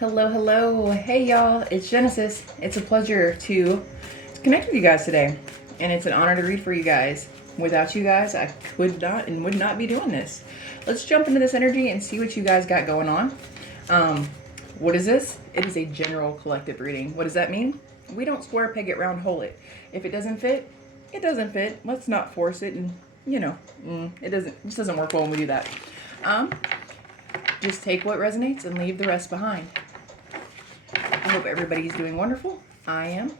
Hello, hello. Hey, y'all. It's Genesis. It's a pleasure to connect with you guys today, and it's an honor to read for you guys. Without you guys, I could not and would not be doing this. Let's jump into this energy and see what you guys got going on. What is this? It is a general collective reading. What does that mean? We don't square peg it, round hole it. If it doesn't fit, it doesn't fit. Let's not force it, and it just doesn't work well when we do that. Just take what resonates and leave the rest behind. I hope everybody's doing wonderful. I am.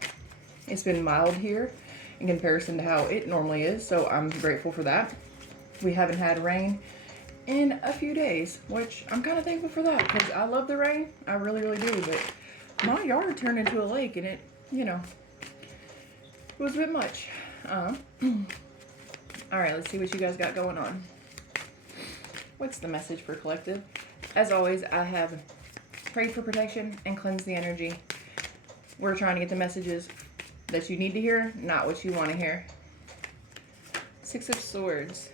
It's been mild here in comparison to how it normally is, so I'm grateful for that. We haven't had rain in a few days, which I'm kind of thankful for that because I love the rain. I really, really do, but my yard turned into a lake and it was a bit much. All right, let's see what you guys got going on. What's the message for collective? As always, I have prayed for protection and cleansed the energy. We're trying to get the messages that you need to hear, not what you want to hear. Six of Swords,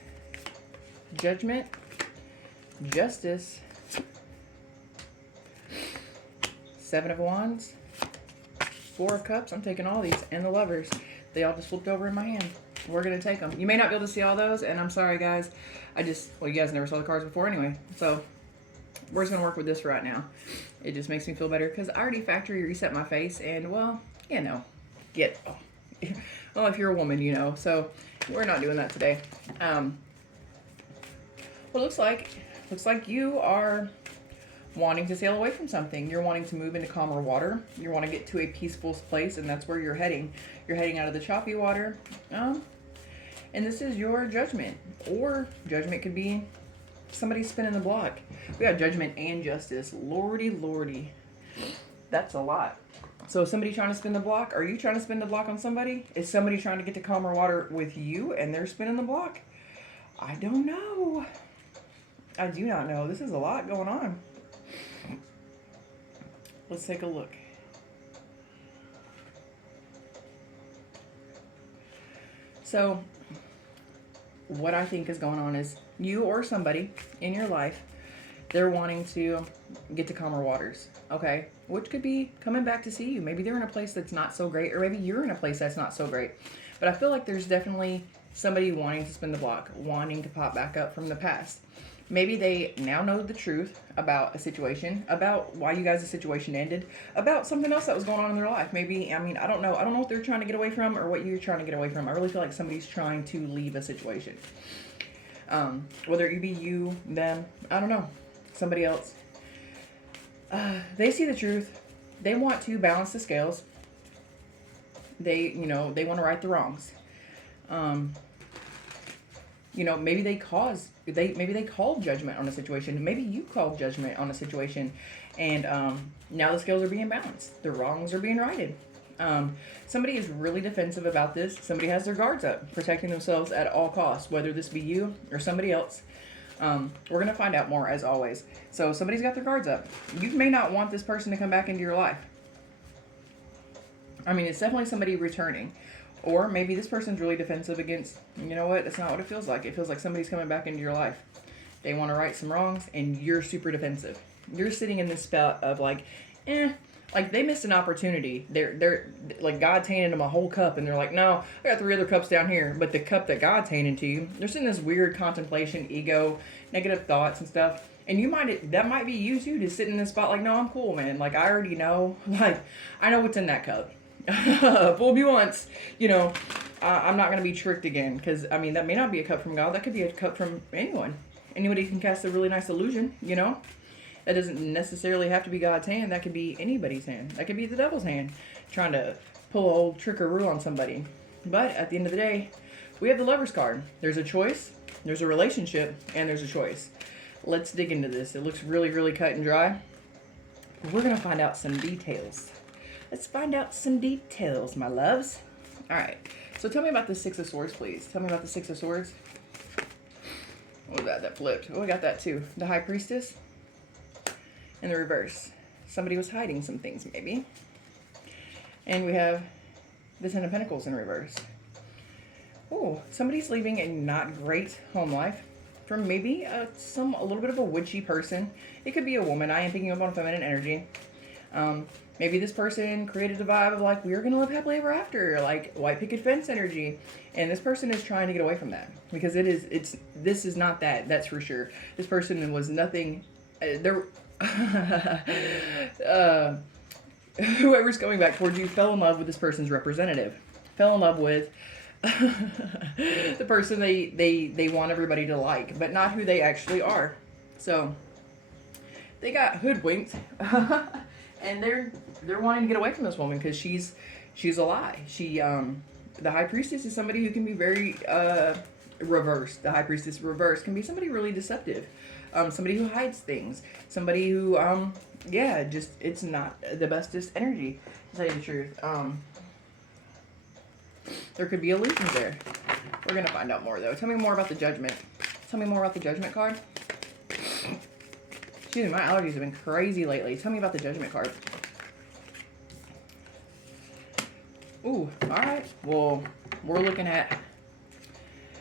Judgment, Justice, Seven of Wands, Four of Cups. I'm taking all these, and the Lovers. They all just flipped over in my hand. We're going to take them. You may not be able to see all those, and I'm sorry, guys. You guys never saw the cards before anyway. So, we're just going to work with this right now. It just makes me feel better because I already factory reset my face, and, well, if you're a woman, So, we're not doing that today. What it looks like you are wanting to sail away from something. You're wanting to move into calmer water. You want to get to a peaceful place, and that's where you're heading. You're heading out of the choppy water. And this is your judgment. Or judgment could be somebody spinning the block. We got judgment and justice. Lordy, lordy. That's a lot. So somebody trying to spin the block? Are you trying to spin the block on somebody? Is somebody trying to get to calmer water with you and they're spinning the block? I don't know. I do not know. This is a lot going on. Let's take a look. So, what I think is going on is you or somebody in your life, they're wanting to get to calmer waters, okay? Which could be coming back to see you. Maybe they're in a place that's not so great, or maybe you're in a place that's not so great. But I feel like there's definitely somebody wanting to spin the block, wanting to pop back up from the past. Maybe they now know the truth about a situation, about why you guys' situation ended, about something else that was going on in their life. Maybe, I don't know. I don't know what they're trying to get away from or what you're trying to get away from. I really feel like somebody's trying to leave a situation. Whether it be you, them, I don't know. Somebody else. They see the truth. They want to balance the scales. They want to right the wrongs. Maybe they called judgment on a situation. Maybe you called judgment on a situation, and now the scales are being balanced. The wrongs are being righted. Somebody is really defensive about this. Somebody has their guards up, protecting themselves at all costs, whether this be you or somebody else. We're going to find out more, as always. So somebody's got their guards up. You may not want this person to come back into your life. It's definitely somebody returning. Or maybe this person's really defensive against, that's not what it feels like. It feels like somebody's coming back into your life. They want to right some wrongs, and you're super defensive. You're sitting in this spot of like they missed an opportunity. They're like God tainted them a whole cup, and they're like, no, I got 3 other cups down here. But the cup that God tainted to you, they're sitting in this weird contemplation, ego, negative thoughts and stuff. And that might be you too, to sit in this spot like, no, I'm cool, man. Like, I already know, I know what's in that cup. Fool me once, I'm not going to be tricked again, because that may not be a cup from God. That could be a cup from anyone. Anybody can cast a really nice illusion. That doesn't necessarily have to be God's hand. That could be anybody's hand. That could be the devil's hand trying to pull an old trickaroo on somebody. But at the end of the day, we have the Lover's card. There's a choice, there's a relationship, and there's a choice. Let's dig into this. It looks really, really cut and dry. We're going to find out some details. Let's find out some details, my loves. All right. So tell me about the Six of Swords, please. Tell me about the Six of Swords. What was that? That flipped. Oh, I got that too. The High Priestess. And the reverse. Somebody was hiding some things, maybe. And we have the Ten of Pentacles in reverse. Oh, somebody's leaving a not great home life from maybe a little bit of a witchy person. It could be a woman. I am picking up on feminine energy. Maybe this person created a vibe of like, we're going to live happily ever after, like white picket fence energy. And this person is trying to get away from that because this is not that. That's for sure. This person was nothing. Whoever's coming back towards you fell in love with this person's representative, fell in love with the person they want everybody to like, but not who they actually are. So they got hoodwinked. And they're wanting to get away from this woman because she's a lie. The high priestess is somebody who can be very reversed. The high priestess reverse can be somebody really deceptive, somebody who hides things, somebody who just it's not the bestest energy, to tell you the truth. There could be illusions there. We're gonna find out more though. Tell me more about the Judgment. Tell me more about the Judgment card. Excuse me, my allergies have been crazy lately. Tell me about the Judgment card. Ooh, alright. Well, we're looking at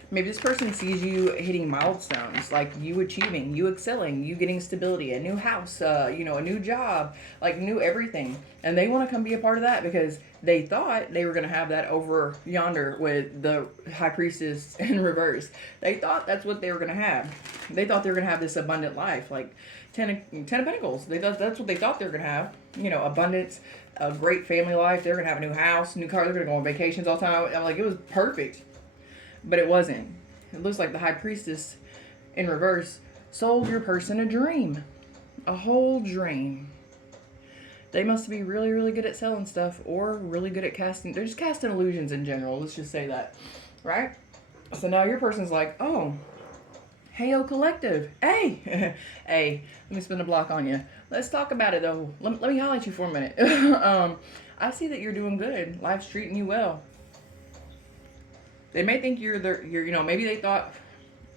maybe this person sees you hitting milestones, like you achieving, you excelling, you getting stability, a new house, a new job, like new everything. And they want to come be a part of that because they thought they were going to have that over yonder with the high priestess in reverse. They thought that's what they were going to have. They thought they were going to have this abundant life, like Ten of Pentacles. They thought that's what they thought they were going to have. Abundance, a great family life. They're going to have a new house, new car. They're going to go on vacations all the time. I'm like, it was perfect. But it wasn't. It looks like the high priestess in reverse sold your person a dream. A whole dream. They must be really, really good at selling stuff or really good at casting. They're just casting illusions in general. Let's just say that. Right? So now your person's like, oh, hey, yo, collective. Hey. Hey, let me spin a block on you. Let's talk about it, though. Let me highlight you for a minute. I see that you're doing good. Life's treating you well. They may think you're maybe they thought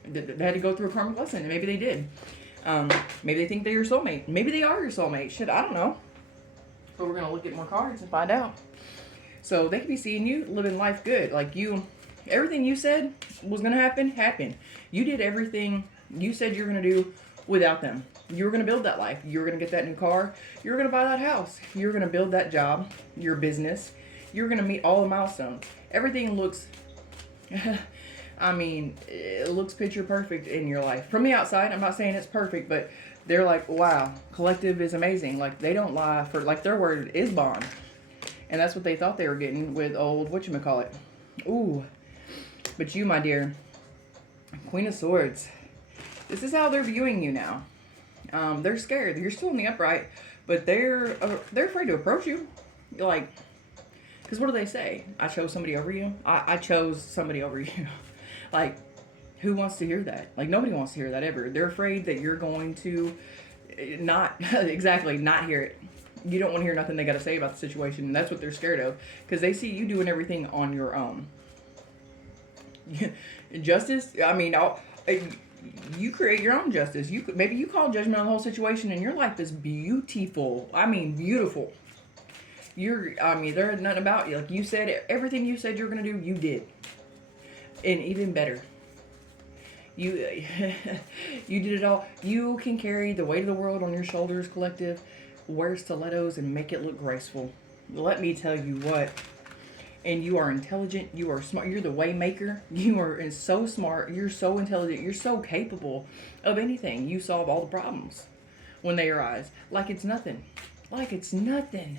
they had to go through a karmic lesson, and maybe they did. Maybe they think they're your soulmate. Maybe they are your soulmate. Shit, I don't know. But we're going to look at more cards and find out. So they could be seeing you living life good. Like everything you said was going to happen, happened. You did everything you said you were going to do without them. You were going to build that life. You were going to get that new car. You were going to buy that house. You were going to build that job, your business. You were going to meet all the milestones. Everything looks... it looks picture perfect in your life. From the outside, I'm not saying it's perfect, but they're like, wow, collective is amazing. Like, they don't lie for, like, their word is bond. And that's what they thought they were getting with old whatchamacallit. Ooh. But you, my dear, Queen of Swords. This is how they're viewing you now. They're scared. You're still in the upright, but they're afraid to approach you. You're like... Because what do they say? I chose somebody over you? I chose somebody over you. Like, who wants to hear that? Like, nobody wants to hear that ever. They're afraid that you're going to not hear it. You don't want to hear nothing they got to say about the situation. And that's what they're scared of. Because they see you doing everything on your own. Justice, you create your own justice. Maybe you call judgment on the whole situation and your life is beautiful. Beautiful. There's nothing about you. Like you said, everything you said you were going to do, you did. And even better. You did it all. You can carry the weight of the world on your shoulders, collective. Wear stilettos and make it look graceful. Let me tell you what. And you are intelligent. You are smart. You're the way maker. You are so smart. You're so intelligent. You're so capable of anything. You solve all the problems when they arise. Like it's nothing. Like it's nothing.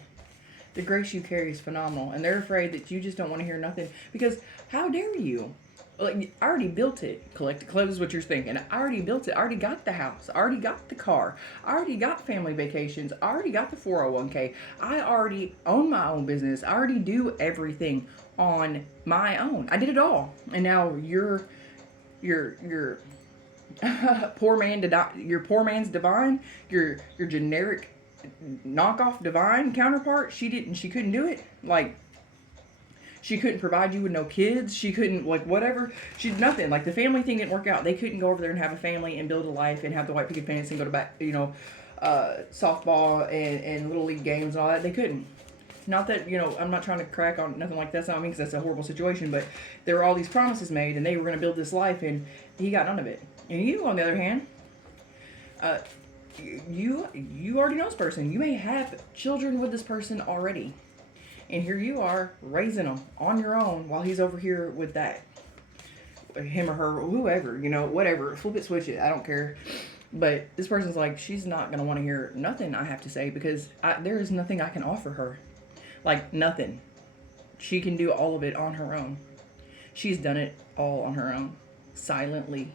The grace you carry is phenomenal. And they're afraid that you just don't want to hear nothing. Because how dare you? Like, I already built it. Collective is what you're thinking. I already built it. I already got the house. I already got the car. I already got family vacations. I already got the 401k. I already own my own business. I already do everything on my own. I did it all. And now you're poor man's divine. Your generic knockoff divine counterpart, she couldn't do it. Like, she couldn't provide you with no kids. She couldn't, like, whatever. She's nothing. Like, the family thing didn't work out. They couldn't go over there and have a family and build a life and have the white picket fence and go to softball and little league games and all that. They couldn't. Not that, I'm not trying to crack on nothing like that. Because that's a horrible situation. But there were all these promises made and they were going to build this life and he got none of it. And you, on the other hand, you already know this person. You may have children with this person already. And here you are raising them on your own while he's over here with that. Him or her, whoever, whatever. Flip it, switch it. I don't care. But this person's like, she's not going to want to hear nothing I have to say because there is nothing I can offer her. Like, nothing. She can do all of it on her own. She's done it all on her own. Silently,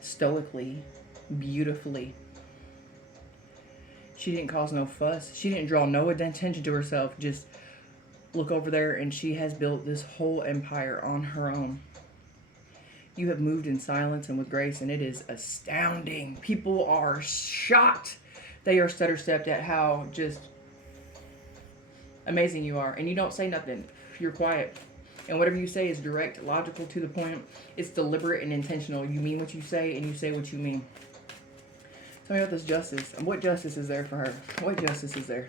stoically, beautifully. She didn't cause no fuss. She didn't draw no attention to herself. Just look over there, and she has built this whole empire on her own. You have moved in silence and with grace, and it is astounding. People are shocked. They are stutter-stepped at how just amazing you are. And you don't say nothing. You're quiet. And whatever you say is direct, logical, to the point. It's deliberate and intentional. You mean what you say, and you say what you mean. Tell me about this justice. And what justice is there for her? What justice is there?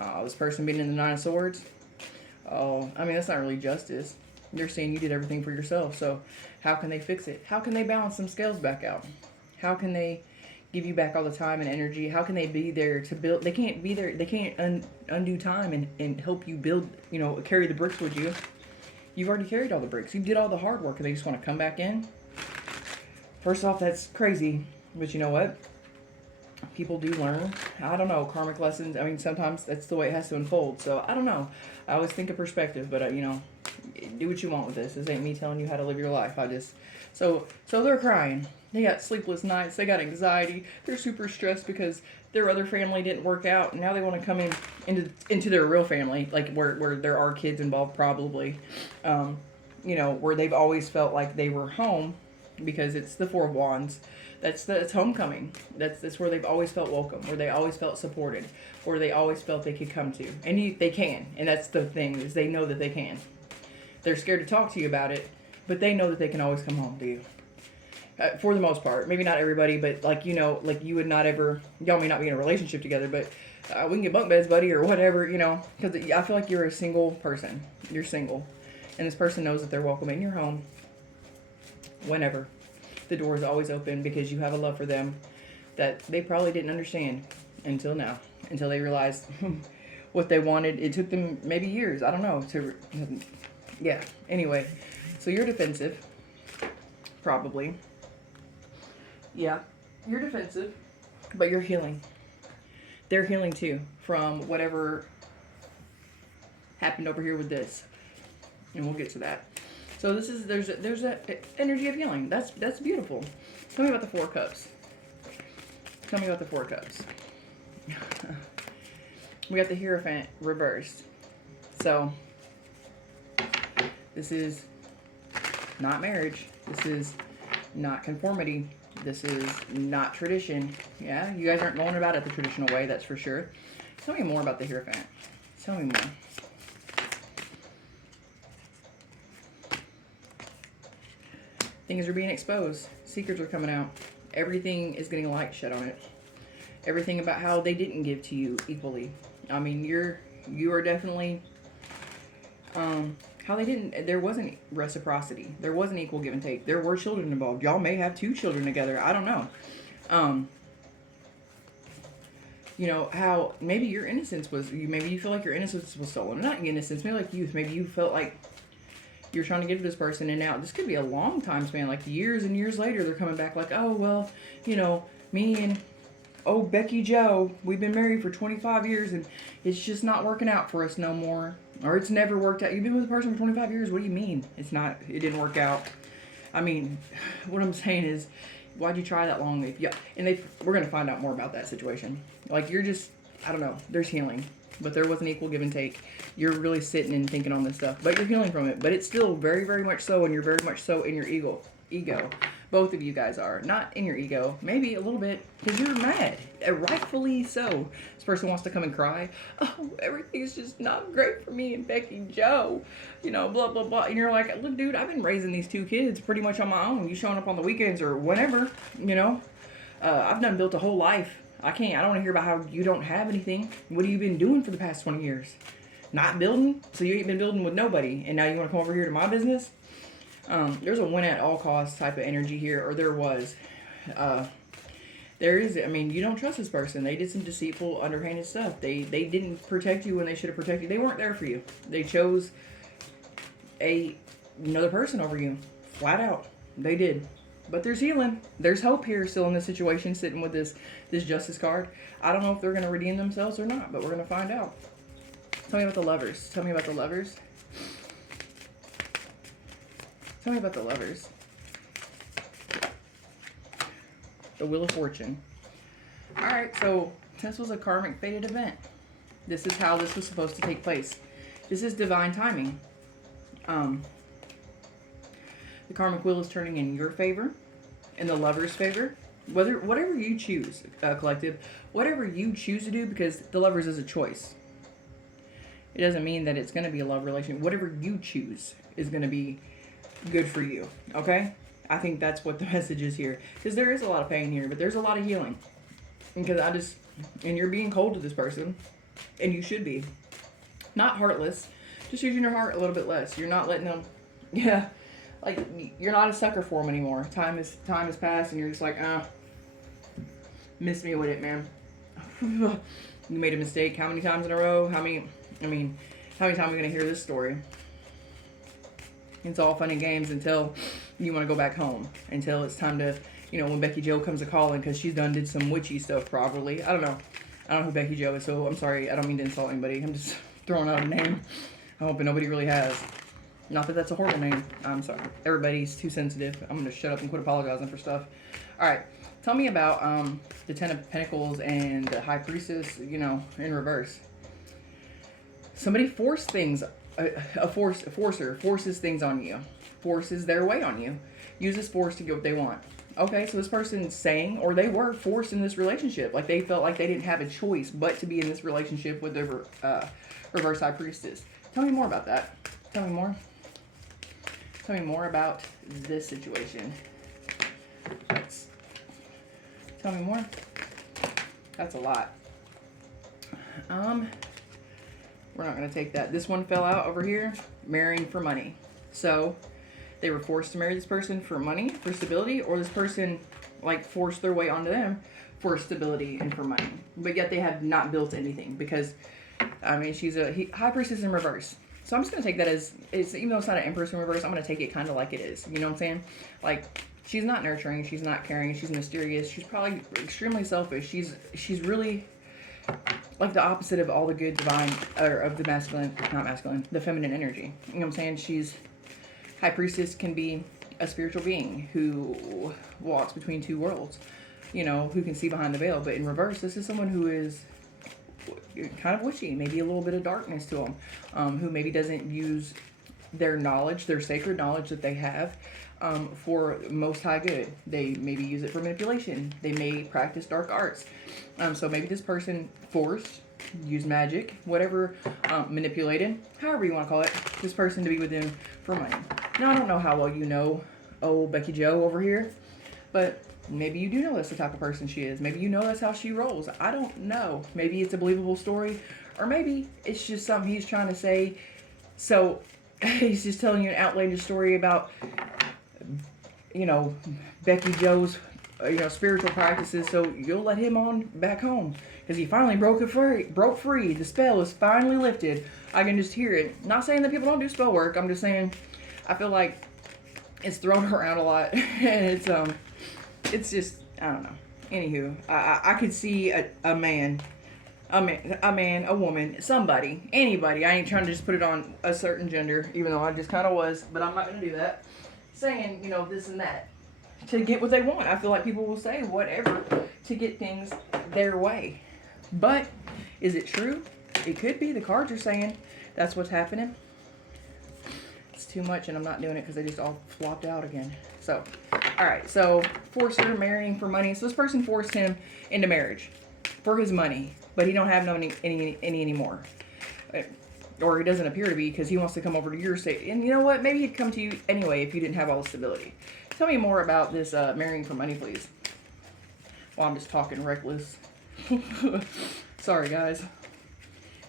Oh, this person being in the Nine of Swords? Oh, I mean, that's not really justice. You're saying you did everything for yourself, so how can they fix it? How can they balance some scales back out? How can they give you back all the time and energy? How can they be there to build? They can't be there. They can't undo time and help you build, carry the bricks with you. You've already carried all the bricks. You did all the hard work, and they just want to come back in. First off, that's crazy, but you know what? People do learn. I don't know, karmic lessons. I mean, sometimes that's the way it has to unfold. So I don't know. I always think of perspective, but do what you want with this. This ain't me telling you how to live your life. So they're crying. They got sleepless nights. They got anxiety. They're super stressed because their other family didn't work out, and now they want to come into their real family, like where there are kids involved, probably. Where they've always felt like they were home, because it's the Four of Wands. That's homecoming. That's where they've always felt welcome, where they always felt supported, where they always felt they could come to. And they can. And that's the thing, is they know that they can. They're scared to talk to you about it, but they know that they can always come home to you. For the most part. Maybe not everybody, but you would not ever, y'all may not be in a relationship together, but we can get bunk beds, buddy, or whatever, because I feel like you're a single person. You're single. And this person knows that they're welcome in your home whenever. The door is always open because you have a love for them that they probably didn't understand until now. Until they realized what they wanted. It took them maybe years. I don't know. Yeah. Anyway. So you're defensive. Probably. Yeah. You're defensive. But you're healing. They're healing too. From whatever happened over here with this. And we'll get to that. So there's a energy of healing. That's beautiful. Tell me about the Four Cups. Tell me about the Four Cups. We got the Hierophant reversed. So this is not marriage. This is not conformity. This is not tradition. Yeah, you guys aren't going about it the traditional way, that's for sure. Tell me more about the Hierophant. Tell me more. Things are being exposed. Secrets are coming out. Everything is getting light shed on it. Everything about how they didn't give to you equally. I mean, you are definitely how they didn't. There wasn't reciprocity. There wasn't equal give and take. There were children involved. Y'all may have 2 children together. I don't know. How maybe your innocence was. Maybe you feel like your innocence was stolen. Not innocence. Maybe like youth. Maybe you felt like you're trying to give to this person, and now this could be a long time span, like years and years later, they're coming back like, oh, well, me and Becky Joe, we've been married for 25 years, and it's just not working out for us no more. Or it's never worked out. You've been with a person for 25 years. What do you mean? It didn't work out. I mean, what I'm saying is, why'd you try that long? We're going to find out more about that situation. Like, you're just, I don't know, there's healing. But there was an equal give and take. You're really sitting and thinking on this stuff. But you're healing from it. But it's still very, very much so. And you're very much so in your ego. Both of you guys are. Not in your ego. Maybe a little bit. Because you're mad. Rightfully so. This person wants to come and cry. Oh, everything's just not great for me and Becky Joe. Blah, blah, blah. And you're like, look, dude, I've been raising these 2 kids pretty much on my own. You showing up on the weekends or whenever, I've done built a whole life. I don't want to hear about how you don't have anything. What have you been doing for the past 20 years? Not building? So you ain't been building with nobody, and now you want to come over here to my business? There's a win at all costs type of energy here, or there was. There is, I mean, you don't trust this person. They did some deceitful, underhanded stuff. They didn't protect you when they should have protected you. They weren't there for you. They chose another person over you. Flat out. They did. But there's healing. There's hope here still in this situation, sitting with this Justice card. I don't know if they're going to redeem themselves or not, but we're going to find out. Tell me about the Lovers. Tell me about the Lovers. Tell me about the Lovers. The Wheel of Fortune. Alright, so this was a karmic fated event. This is how this was supposed to take place. This is divine timing. The karmic wheel is turning in your favor, in the Lover's favor. Whatever you choose, collective, whatever you choose to do, because the Lovers is a choice. It doesn't mean that it's going to be a love relationship. Whatever you choose is going to be good for you, okay? I think that's what the message is here. Because there is a lot of pain here, but there's a lot of healing. Because and you're being cold to this person, and you should be. Not heartless, just using your heart a little bit less. You're not letting them, like, you're not a sucker for them anymore. Time has passed, and you're just like, miss me with it, man. You made a mistake how many times in a row? How many times are we going to hear this story? It's all fun and games until you want to go back home. Until it's time to, when Becky Joe comes a calling because she's did some witchy stuff probably. I don't know who Becky Joe is, so I'm sorry. I don't mean to insult anybody. I'm just throwing out a name. I hope nobody really has. Not that that's a horrible name. I'm sorry. Everybody's too sensitive. I'm going to shut up and quit apologizing for stuff. All right. Tell me about the Ten of Pentacles and the High Priestess, in reverse. Somebody forced things. A forcer forces things on you. Forces their way on you. Uses force to get what they want. Okay, so this person's saying, or they were forced in this relationship. Like they felt like they didn't have a choice but to be in this relationship with the reverse High Priestess. Tell me more about that. Tell me more. Tell me more about this situation. Tell me more. That's a lot. We're not going to take that. This one fell out over here. Marrying for money. So, they were forced to marry this person for money, for stability, or this person, forced their way onto them for stability and for money. But yet they have not built anything because, she's a High Priestess in reverse. So I'm just going to take that as, even though it's not an Empress in reverse, I'm going to take it kind of like it is. You know what I'm saying? She's not nurturing, she's not caring, she's mysterious, she's probably extremely selfish. She's really like the opposite of all the good divine, or of the the feminine energy. You know what I'm saying? High Priestess can be a spiritual being who walks between two worlds, who can see behind the veil. But in reverse, this is someone who is kind of witchy, maybe a little bit of darkness to them, who maybe doesn't use their knowledge, their sacred knowledge that they have, for most high good. They maybe use it for manipulation. They may practice dark arts. So maybe this person forced, used magic, whatever, manipulated, however you want to call it, this person to be with them for money. Now, I don't know how well you know old Becky Joe over here, but maybe you do know that's the type of person she is. Maybe you know that's how she rolls. I don't know. Maybe it's a believable story, or maybe it's just something he's trying to say. So he's just telling you an outlandish story about, Becky Joe's, spiritual practices. So you'll let him on back home because he finally broke free. The spell is finally lifted. I can just hear it. Not saying that people don't do spell work. I'm just saying I feel like it's thrown around a lot, and it's just, I don't know. Anywho, I could see a man, a woman, somebody, anybody. I ain't trying to just put it on a certain gender, even though I just kind of was, but I'm not going to do that. Saying, this and that to get what they want. I feel like people will say whatever to get things their way. But is it true? It could be. The cards are saying that's what's happening. It's too much, and I'm not doing it because they just all flopped out again. So, all right. So, forcer, marrying for money. So this person forced him into marriage for his money, but he don't have any anymore. Or he doesn't appear to be, because he wants to come over to your state. And you know what? Maybe he'd come to you anyway if you didn't have all the stability. Tell me more about this marrying for money, please. Well, I'm just talking reckless. Sorry, guys.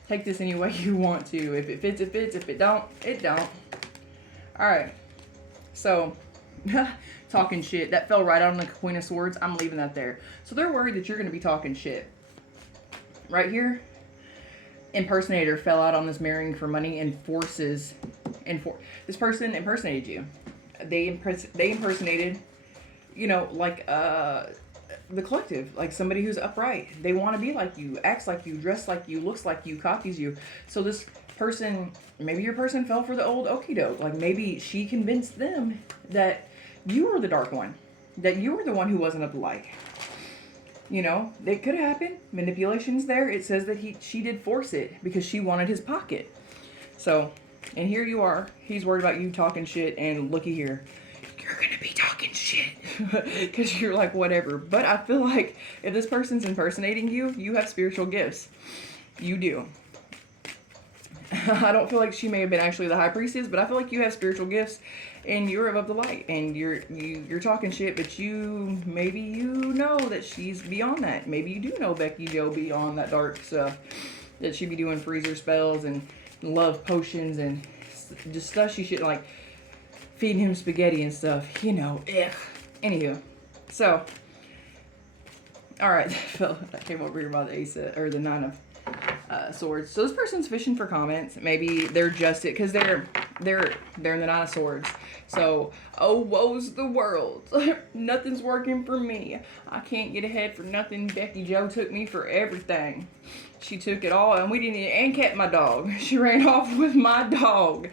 Take this any way you want to. If it fits, it fits. If it don't, it don't. All right. So, talking shit. That fell right on the Queen of Swords. I'm leaving that there. So they're worried that you're going to be talking shit. Right here, impersonator fell out on this marrying for money and forces. This person impersonated you. They impersonated, you know, like the collective, like somebody who's upright. They want to be like you, acts like you, dress like you, looks like you, copies you. So this person, maybe your person fell for the old okie doke. Like maybe she convinced them that you were the dark one, that you were the one who wasn't of the light. You know, it could happen. Manipulation's there. It says that she did force it because she wanted his pocket. So, and here you are. He's worried about you talking shit, and looky here. You're going to be talking shit because you're like, whatever. But I feel like if this person's impersonating you, you have spiritual gifts. You do. I don't feel like she may have been actually the high priestess, but I feel like you have spiritual gifts and you're above the light, and you're talking shit, but maybe you know that she's beyond that. Maybe you do know Becky Joe beyond that dark stuff, that she be doing freezer spells and love potions and just slushy shit, like feeding him spaghetti and stuff, you know. Ugh. Anywho, so all right, that came over here by the ace or the 9 of swords. So this person's fishing for comments. Maybe they're just it because they're in the 9 of swords. So, oh, woe's the world. Nothing's working for me. I can't get ahead for nothing. Becky Joe took me for everything. She took it all, and we didn't and kept my dog. She ran off with my dog.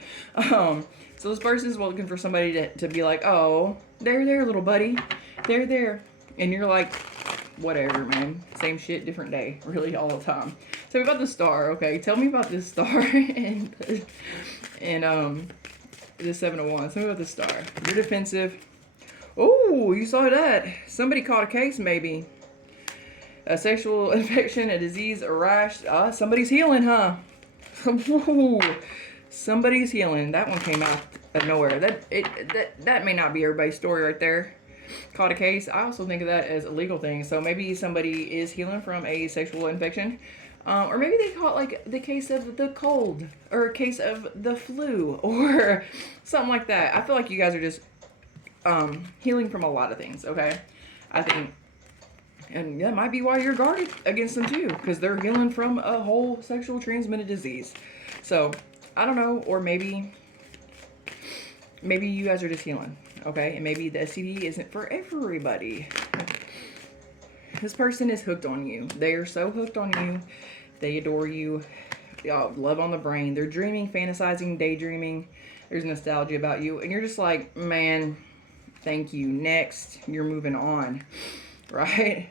So this person's looking for somebody to be like, oh, there, little buddy. There. And you're like, whatever, man. Same shit, different day. Really, all the time. Tell me about the star, okay? Tell me about this star and the 7 of Wands. Tell me about the star. You're defensive. Oh, you saw that. Somebody caught a case, maybe. A sexual infection, a disease, a rash. Somebody's healing, huh? Ooh, somebody's healing. That one came out of nowhere. That may not be everybody's story right there. Caught a case. I also think of that as a legal thing. So maybe somebody is healing from a sexual infection. Or maybe they caught like the case of the cold or a case of the flu or something like that. I feel like you guys are just healing from a lot of things, okay? I think, and that might be why you're guarded against them too, because they're healing from a whole sexual transmitted disease. So, I don't know, or maybe you guys are just healing, okay? And maybe the STD isn't for everybody. This person is hooked on you. They are so hooked on you. They adore you. Love on the brain. They're dreaming, fantasizing, daydreaming. There's nostalgia about you. And you're just like, man, thank you. Next. You're moving on. Right?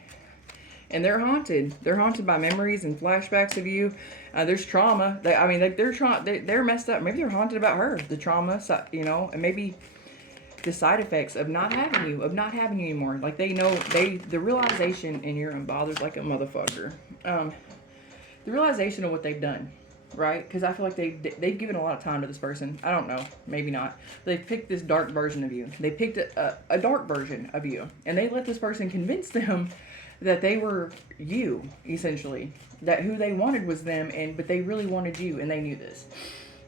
And they're haunted. They're haunted by memories and flashbacks of you. There's trauma. They're messed up. Maybe they're haunted about her. The trauma, you know, and maybe the side effects of not having you anymore. Like they know, the realization in your own bothers like a motherfucker. The realization of what they've done, right? Because I feel like they've given a lot of time to this person. I don't know, maybe not. They've picked this dark version of you. They picked a dark version of you, and they let this person convince them that they were you, essentially. That who they wanted was them, but they really wanted you, and they knew this.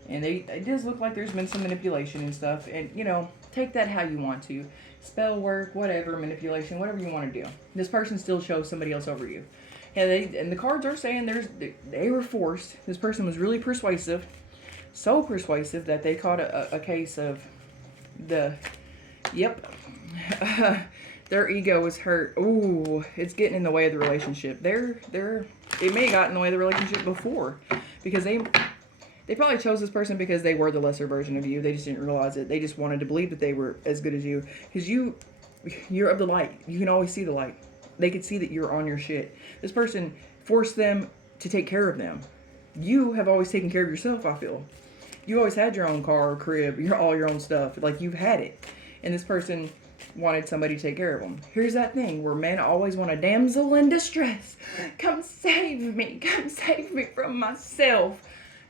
And it does look like there's been some manipulation and stuff. And, you know, take that how you want to. Spell work, whatever, manipulation, whatever you want to do. This person still chose somebody else over you. And the cards are saying they were forced. This person was really persuasive. So persuasive that they caught a case of their ego was hurt. Ooh, it's getting in the way of the relationship. It may have gotten in the way of the relationship before. Because they probably chose this person because they were the lesser version of you. They just didn't realize it. They just wanted to believe that they were as good as you. Because you're of the light. You can always see the light. They could see that you're on your shit. This person forced them to take care of them. You have always taken care of yourself, I feel. You always had your own car or crib, all your own stuff. Like, you've had it. And this person wanted somebody to take care of them. Here's that thing where men always want a damsel in distress. Come save me. Come save me from myself.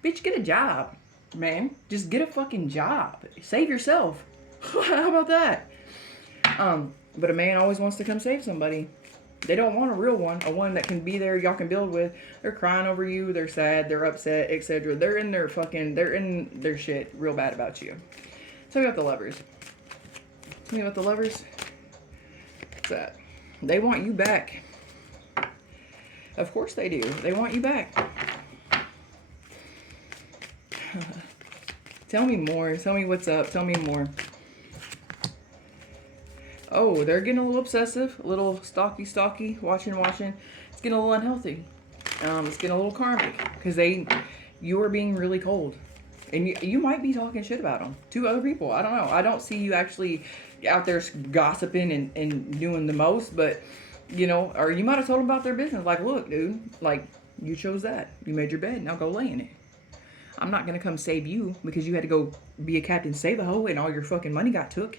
Bitch, get a job, man. Just get a fucking job. Save yourself. How about that? But a man always wants to come save somebody. They don't want a real one, a one that can be there, y'all can build with. They're crying over you, they're sad, they're upset, etc. They're in their shit real bad about you. Tell me about the lovers. What's that? They want you back. Of course they do. They want you back. Tell me more. Tell me what's up. Tell me more. Oh, they're getting a little obsessive, a little stalky, watching. It's getting a little unhealthy. It's getting a little karmic because you are being really cold, and you might be talking shit about them to other people. I don't know. I don't see you actually out there gossiping and doing the most, but you know, or you might have told them about their business. Like, look, dude, like you chose that. You made your bed. Now go lay in it. I'm not gonna come save you because you had to go be a Captain Save-A-Ho and all your fucking money got took.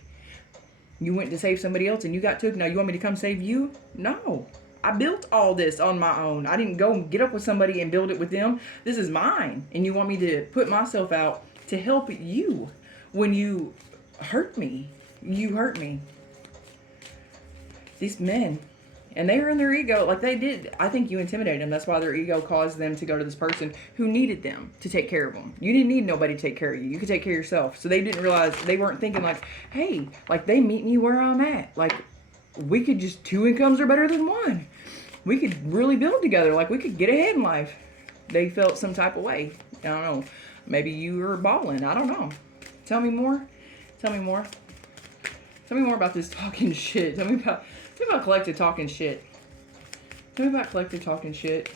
You went to save somebody else and you got took. Now you want me to come save you? No. I built all this on my own. I didn't go get up with somebody and build it with them. This is mine. And you want me to put myself out to help you when you hurt me. You hurt me. These men. And they were in their ego. Like they did. I think you intimidated them. That's why their ego caused them to go to this person who needed them to take care of them. You didn't need nobody to take care of you. You could take care of yourself. So they didn't realize, they weren't thinking like, hey, like they meet me where I'm at. Like we could just, 2 incomes are better than 1. We could really build together. Like we could get ahead in life. They felt some type of way. I don't know. Maybe you were balling. I don't know. Tell me more. Tell me more. Tell me more about this talking shit. Tell me about collective talking shit. Tell me about collective talking shit.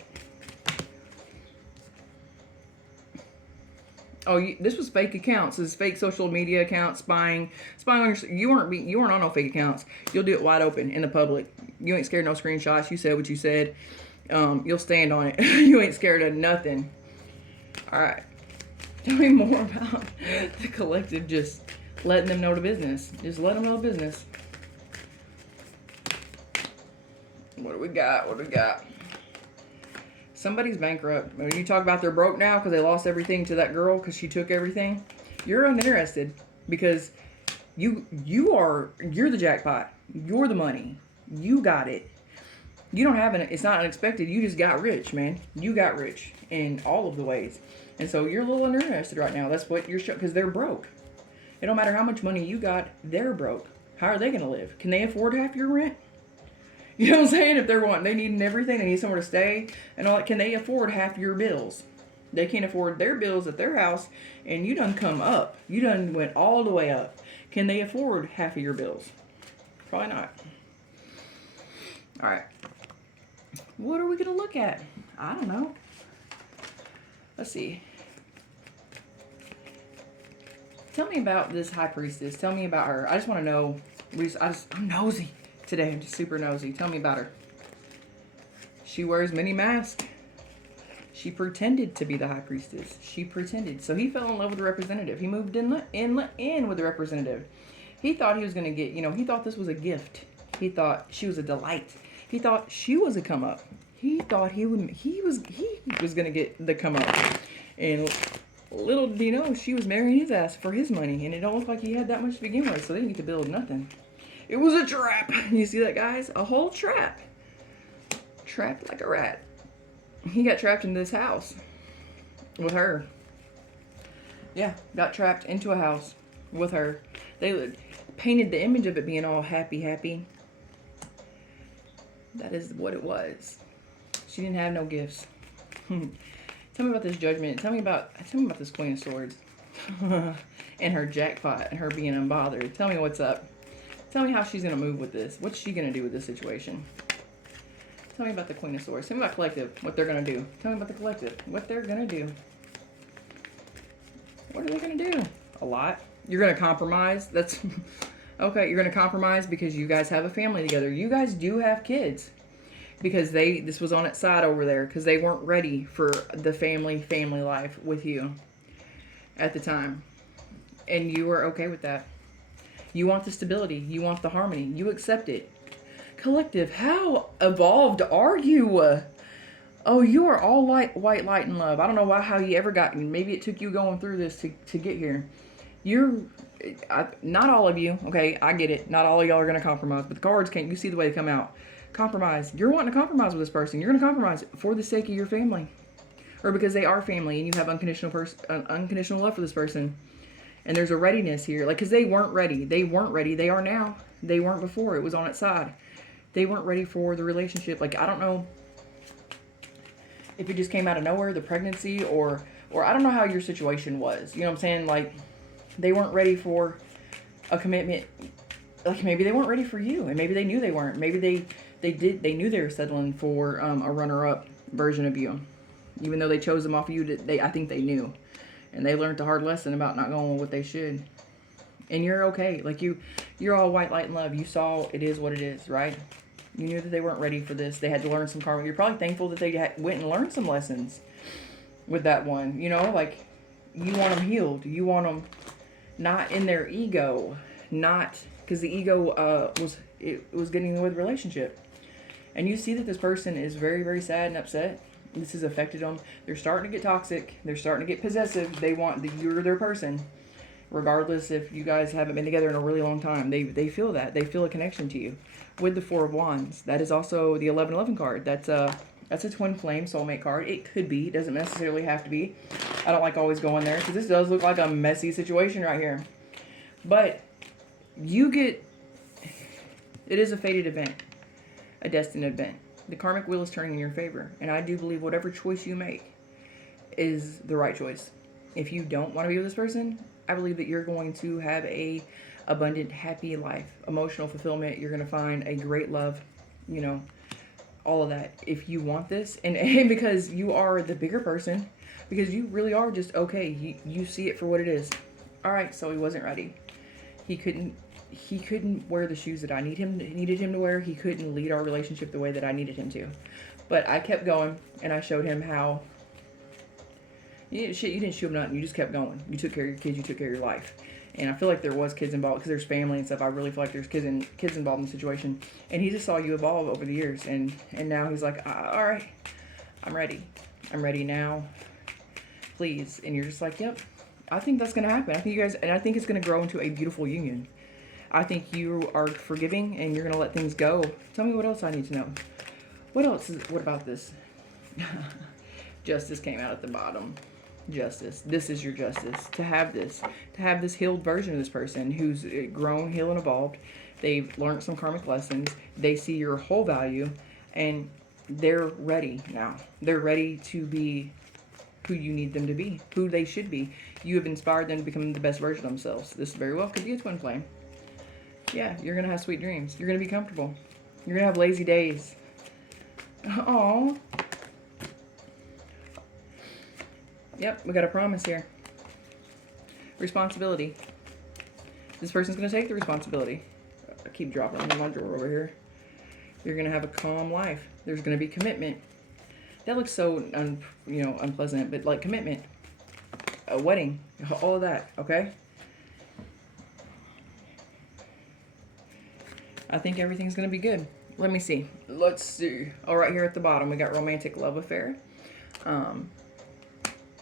Oh, this was fake accounts. This is fake social media accounts, spying on your. You weren't on no fake accounts. You'll do it wide open in the public. You ain't scared of no screenshots. You said what you said. You'll stand on it. You ain't scared of nothing. All right. Tell me more about the collective. Just letting them know the business. Just let them know the business. What do we got? What do we got? Somebody's bankrupt. When you talk about they're broke now because they lost everything to that girl because she took everything, you're uninterested because you're the jackpot. You're the money. You got it. You don't have it's not unexpected. You just got rich, man. You got rich in all of the ways. And so you're a little uninterested right now. That's what you're showing because they're broke. It don't matter how much money you got, they're broke. How are they going to live? Can they afford half your rent? You know what I'm saying? If they need everything, they need somewhere to stay and all that, can they afford half your bills? They can't afford their bills at their house, and you done come up. You done went all the way up. Can they afford half of your bills? Probably not. All right. What are we going to look at? I don't know. Let's see. Tell me about this high priestess. Tell me about her. I just want to know. I'm nosy. Today, I'm just super nosy. Tell me about her. She wears many masks. She pretended to be the high priestess. She pretended. So he fell in love with the representative. He moved in with the representative. He thought he was going to get, he thought this was a gift. He thought she was a delight. He thought she was a come up. He thought he was going to get the come up. And little did he know, she was marrying his ass for his money. And it don't look like he had that much to begin with. So they didn't get to build nothing. It was a trap. You see that, guys? A whole trap. Trapped like a rat. He got trapped in this house with her. Yeah, got trapped into a house with her. They painted the image of it being all happy. That is what it was. She didn't have no gifts. Tell me about this judgment. Tell me about this Queen of Swords. And her jackpot and her being unbothered. Tell me what's up. Tell me how she's going to move with this. What's she going to do with this situation? Tell me about the Queen of Swords. Tell me about collective, what they're going to do. Tell me about the collective, what they're going to do. What are they going to do? A lot. You're going to compromise. That's okay. You're going to compromise because you guys have a family together. You guys do have kids because this was on its side over there because they weren't ready for the family life with you at the time. And you were okay with that. You want the stability. You want the harmony. You accept it. Collective, how evolved are you? Oh, you are all white light, and love. I don't know how you ever got. Maybe it took you going through this to get here. Not all of you. Okay, I get it. Not all of y'all are going to compromise. But the cards can't. You see the way they come out. Compromise. You're wanting to compromise with this person. You're going to compromise for the sake of your family. Or because they are family and you have unconditional love for this person. And there's a readiness here. Like, because they weren't ready. They weren't ready. They are now. They weren't before. It was on its side. They weren't ready for the relationship. Like, I don't know if it just came out of nowhere, the pregnancy, or I don't know how your situation was. You know what I'm saying? Like, they weren't ready for a commitment. Like, maybe they weren't ready for you, and maybe they knew they weren't. Maybe they knew they were settling for a runner-up version of you, even though they chose them off of you. I think they knew, and they learned the hard lesson about not going with what they should. And you're okay. Like, you're all white, light, and love. You saw it is what it is, right? You knew that they weren't ready for this. They had to learn some karma. You're probably thankful that they went and learned some lessons with that one. You know, like, you want them healed. You want them not in their ego, not because the ego was getting in the way of the relationship. And you see that this person is very, very sad and upset. This has affected them. They're starting to get toxic. They're starting to get possessive. They want you're their person. Regardless if you guys haven't been together in a really long time. They feel that. They feel a connection to you. With the Four of Wands. That is also the 1111 card. That's a twin flame soulmate card. It could be. It doesn't necessarily have to be. I don't like always going there, because this does look like a messy situation right here. But it is a fated event. A destined event. The karmic wheel is turning in your favor. And I do believe whatever choice you make is the right choice. If you don't want to be with this person, I believe that you're going to have a abundant, happy life, emotional fulfillment. You're going to find a great love, you know, all of that. If you want this, and because you are the bigger person, because you really are just okay. You see it for what it is. All right, so he wasn't ready. He couldn't wear the shoes that I needed him to wear. He couldn't lead our relationship the way that I needed him to. But I kept going, and I showed him how. You didn't show him nothing. You just kept going. You took care of your kids. You took care of your life. And I feel like there was kids involved, because there's family and stuff. I really feel like there's kids involved in the situation. And he just saw you evolve over the years. And now he's like, all right, I'm ready. I'm ready now. Please. And you're just like, yep, I think that's going to happen. I think I think it's going to grow into a beautiful union. I think you are forgiving and you're going to let things go. Tell me what else I need to know. What about this? Justice came out at the bottom. Justice. This is your justice. To have this healed version of this person who's grown, healed, and evolved. They've learned some karmic lessons. They see your whole value, and they're ready now. They're ready to be who you need them to be, who they should be. You have inspired them to become the best version of themselves. This very well could be a twin flame. Yeah, you're going to have sweet dreams. You're going to be comfortable. You're going to have lazy days. Aww. Yep, we got a promise here. Responsibility. This person's going to take the responsibility. I keep dropping them in my drawer over here. You're going to have a calm life. There's going to be commitment. That looks so, unpleasant, but like commitment. A wedding. All of that, okay? I think everything's going to be good. Let me see. Let's see. Oh, right here at the bottom, we got romantic love affair.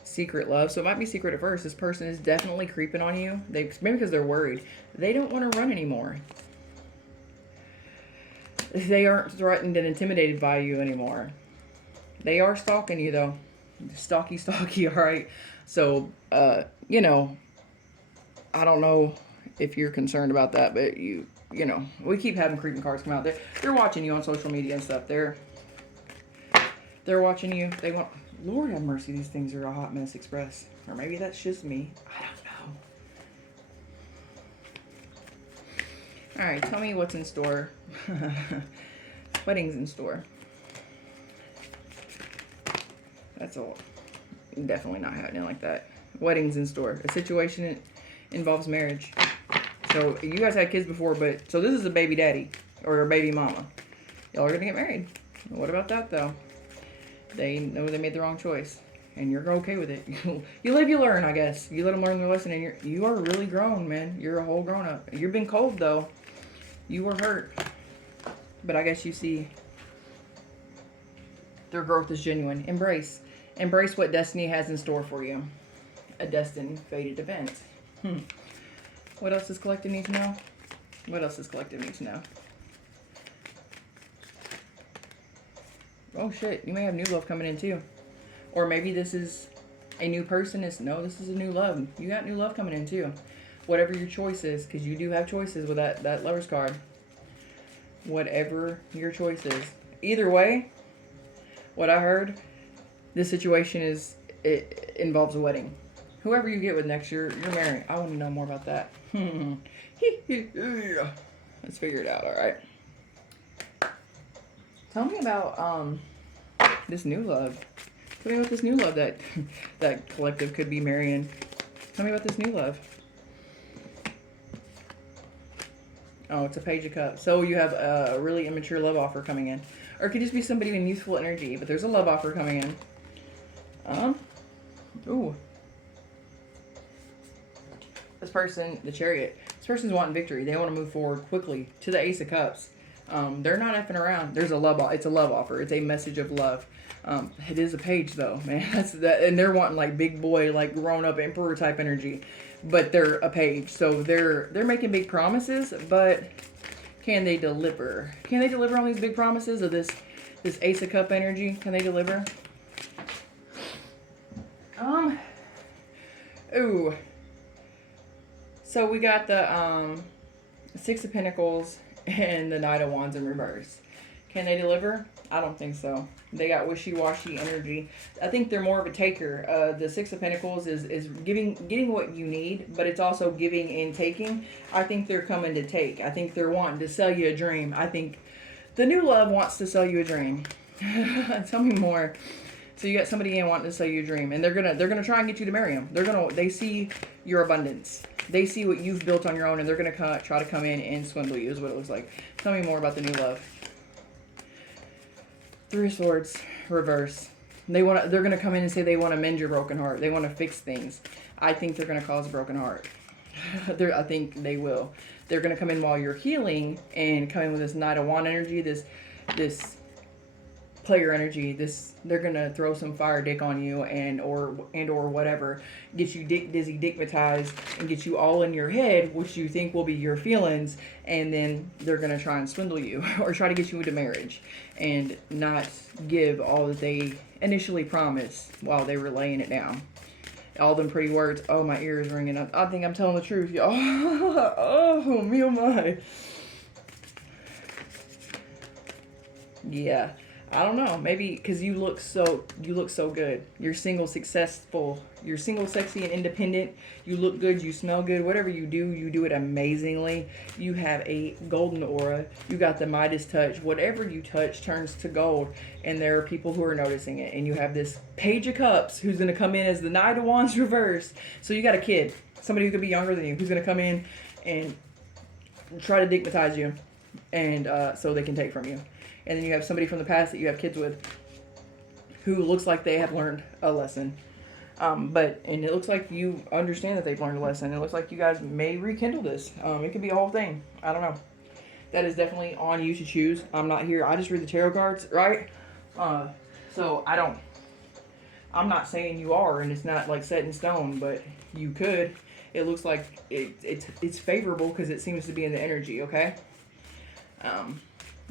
Secret love. So it might be secret at first. This person is definitely creeping on you. Maybe because they're worried. They don't want to run anymore. They aren't threatened and intimidated by you anymore. They are stalking you, though. Stalky, all right? So, I don't know if you're concerned about that, but we keep having creeping cards come out. They're watching you on social media and stuff. They're watching you. They want... Lord have mercy, these things are a hot mess express. Or maybe that's just me. I don't know. Alright, tell me what's in store. Weddings in store. That's all. Definitely not happening like that. Weddings in store. A situation that involves marriage. So, you guys had kids before, so this is a baby daddy. Or a baby mama. Y'all are going to get married. What about that, though? They know they made the wrong choice, and you're okay with it. You live, you learn, I guess. You let them learn their lesson, and you are really grown, man. You're a whole grown up. You've been cold, though. You were hurt, but I guess you see their growth is genuine. Embrace what destiny has in store for you. A destined, fated event. What else does collective need to know? What else does collective need to know? Oh shit, you may have new love coming in too. Or maybe this is a new person. This is a new love. You got new love coming in too. Whatever your choice is, because you do have choices with that Lover's card. whatever your choice is. Either way, what I heard, this situation it involves a wedding. Whoever you get with next year, you're married. I want to know more about that. Let's figure it out, alright? Tell me about this new love. Tell me about this new love that that collective could be marrying. Tell me about this new love. Oh, it's a Page of Cups. So you have a really immature love offer coming in. Or it could just be somebody in youthful energy, but there's a love offer coming in. Ooh. This person, the Chariot, this person's wanting victory. They want to move forward quickly to the Ace of Cups. They're not effing around. There's a it's a love offer. It's a message of love. It is a page though, man. That's that, and they're wanting like big boy, like grown up emperor type energy, but they're a page, so they're making big promises, but can they deliver? Can they deliver on these big promises of this Ace of Cup energy? Can they deliver? Ooh. So we got the Six of Pentacles and the Knight of Wands in reverse. Can they deliver? I don't think so. They got wishy-washy energy. I think they're more of a taker. The Six of Pentacles is getting what you need, but it's also giving and taking. I think they're coming to take. I think they're wanting to sell you a dream. I think the new love wants to sell you a dream. Tell me more. So you got somebody in wanting to sell you a dream, and they're gonna try and get you to marry them. They see your abundance. They see what you've built on your own, and they're gonna try to come in and swindle you. Is what it looks like. Tell me more about the new love. Three of Swords, reverse. They're gonna come in and say they want to mend your broken heart. They want to fix things. I think they're gonna cause a broken heart. I think they will. They're gonna come in while you're healing and come in with this Knight of Wand energy, this player energy. They're gonna throw some fire dick on you and or whatever, get you dizzy, dickmatized, and get you all in your head, which you think will be your feelings, and then they're gonna try and swindle you or try to get you into marriage and not give all that they initially promised while they were laying it down. All them pretty words. Oh, my ear is ringing. I think I'm telling the truth, y'all. Oh, me oh my. Yeah. I don't know. Maybe because you look so good. You're single, successful. You're single, sexy, and independent. You look good. You smell good. Whatever you do it amazingly. You have a golden aura. You got the Midas touch. Whatever you touch turns to gold. And there are people who are noticing it. And you have this Page of Cups who's going to come in as the Knight of Wands reverse. So you got a kid. Somebody who could be younger than you. Who's going to come in and try to dickmatize you. And so they can take from you. And then you have somebody from the past that you have kids with who looks like they have learned a lesson. And it looks like you understand that they've learned a lesson. It looks like you guys may rekindle this. It could be a whole thing. I don't know. That is definitely on you to choose. I'm not here. I just read the tarot cards, right? So I'm not saying you are, and it's not like set in stone, but you could. It looks like it's favorable because it seems to be in the energy, okay?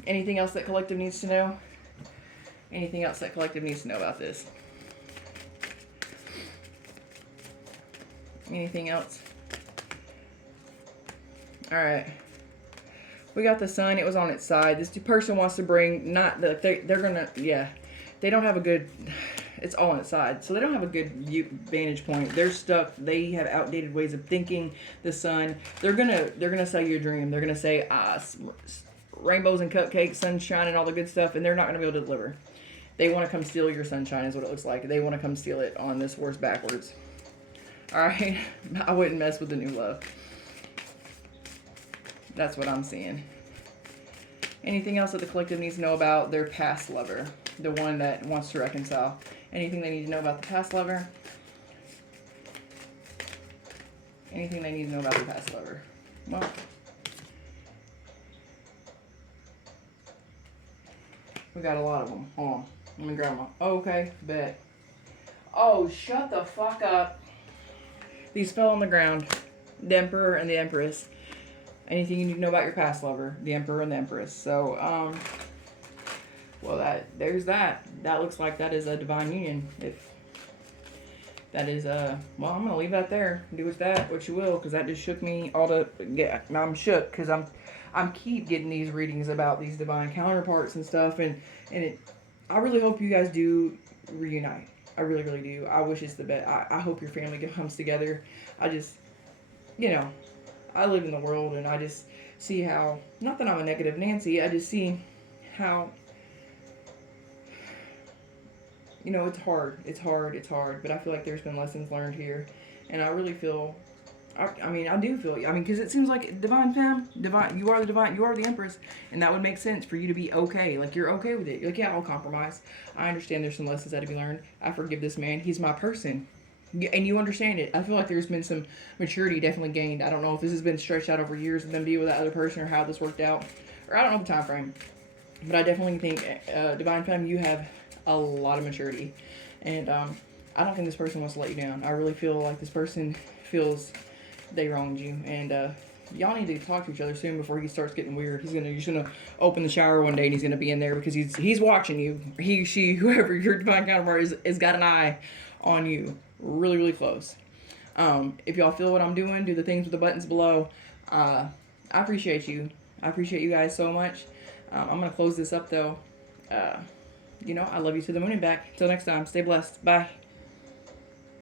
Anything else that collective needs to know? Anything else that collective needs to know about this? Anything else? All right. We got the Sun. It was on its side. This person wants to bring they don't have a good, it's all on its side. So they don't have a good vantage point. They're stuck. They have outdated ways of thinking. The Sun, they're gonna sell you a dream. They're gonna say, rainbows and cupcakes, sunshine, and all the good stuff, and they're not going to be able to deliver. They want to come steal your sunshine is what it looks like. They want to come steal it on this horse backwards. Alright? I wouldn't mess with the new love. That's what I'm seeing. Anything else that the collective needs to know about their past lover? The one that wants to reconcile. Anything they need to know about the past lover? Anything they need to know about the past lover? Well, we got a lot of them. Hold on. Let me grab them. Oh, okay. Bet. Oh, shut the fuck up. These fell on the ground. The Emperor and the Empress. Anything you need to know about your past lover? The Emperor and the Empress. So, well, there's that. That looks like that is a divine union. If that is, well, I'm going to leave that there. Do with that what you will, because that just shook me all to, yeah, I'm shook, because I'm keep getting these readings about these divine counterparts and stuff, and I really hope you guys do reunite. I really, really do. I wish it's the best. I hope your family comes together. I just, you know, I live in the world, and I just see how, not that I'm a negative Nancy, I just see how, it's hard. It's hard. But I feel like there's been lessons learned here. And I really feel, I do feel, because it seems like divine femme, you are the empress. And that would make sense for you to be okay. Like, you're okay with it. You're like, yeah, I'll compromise. I understand there's some lessons that have to be learned. I forgive this man. He's my person. And you understand it. I feel like there's been some maturity definitely gained. I don't know if this has been stretched out over years and then be with that other person, or how this worked out. Or I don't know the time frame. But I definitely think, divine femme, you have a lot of maturity. And I don't think this person wants to let you down. I really feel like this person feels they wronged you. And y'all need to talk to each other soon before he starts getting weird. He's gonna open the shower one day and he's gonna be in there because he's watching you. He, she, whoever your divine counterpart is got an eye on you, really, really close. If y'all feel what I'm doing, do the things with the buttons below. I appreciate you. I appreciate you guys so much. I'm gonna close this up though. I love you to the moon and back. Till next time, stay blessed. Bye.